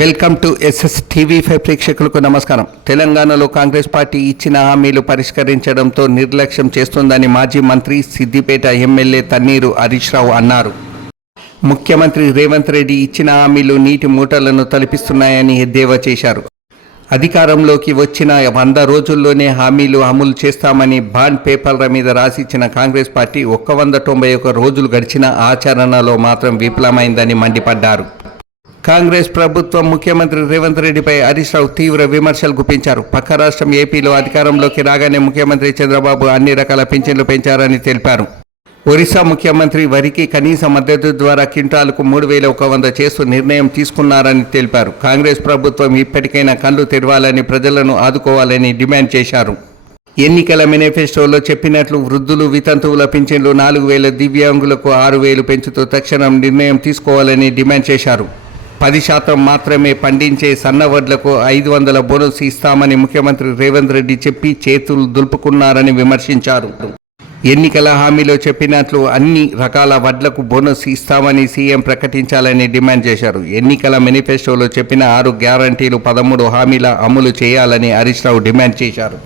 Welcome to SS TV5 ప్రేక్షకులకు నమస్కారం. తెలంగాణలో కాంగ్రెస్ పార్టీ ఇచ్చిన హామీలు పరిష్కరించడంతో నిర్లక్ష్యం చేస్తుందని మాజీ మంత్రి సిద్దిపేట ఎమ్మెల్యే తన్నీరు హరీష్ రావు అన్నారు. ముఖ్యమంత్రి రేవంత్ రెడ్డి ఇచ్చిన హామీలు నీటి మూటలను తలపిస్తున్నాయని ఎద్దేవా చేశారు. అధికారంలోకి వచ్చిన 100 రోజుల్లోనే హామీలు అమలు చేస్తామని బాండ్ పేపర్ల మీద రాసిచ్చిన కాంగ్రెస్ పార్టీ 191 రోజులు గడిచిన ఆచరణలో మాత్రం విఫలమైందని మండిపడ్డారు. కాంగ్రెస్ ప్రభుత్వం ముఖ్యమంత్రి రేవంత్ రెడ్డిపై హరీష్ రావు తీవ్ర విమర్శలు గుప్పించారు. పక్క రాష్ట్రం ఏపీలో అధికారంలోకి రాగానే ముఖ్యమంత్రి చంద్రబాబు అన్ని రకాల పింఛన్లు పెంచారని తెలిపారు. ఒరిస్సా ముఖ్యమంత్రి వరికి కనీస మద్దతు ద్వారా క్వింటాలకు 3,100 చేస్తూ నిర్ణయం తీసుకున్నారని తెలిపారు. కాంగ్రెస్ ప్రభుత్వం ఇప్పటికైనా కళ్ళు తెరవాలని, ప్రజలను ఆదుకోవాలని డిమాండ్ చేశారు. ఎన్నికల మేనిఫెస్టోలో చెప్పినట్లు వృద్ధులు, వితంతువుల పింఛన్లు 4,000, దివ్యాంగులకు 6,000 పెంచుతూ తక్షణం నిర్ణయం తీసుకోవాలని డిమాండ్ చేశారు. 10% మాత్రమే పండించే సన్నవడ్లకు 500 బోనస్ ఇస్తామని ముఖ్యమంత్రి రేవంత్ రెడ్డి చెప్పి చేతులు దులుపుకున్నారని విమర్శించారు. ఎన్నికల హామీలో చెప్పినట్లు అన్ని రకాల వడ్లకు బోనస్ ఇస్తామని సీఎం ప్రకటించాలని డిమాండ్ చేశారు. ఎన్నికల మేనిఫెస్టోలో చెప్పిన 6 గ్యారంటీలు, 13 హామీల అమలు చేయాలని హరీష్ రావు డిమాండ్ చేశారు.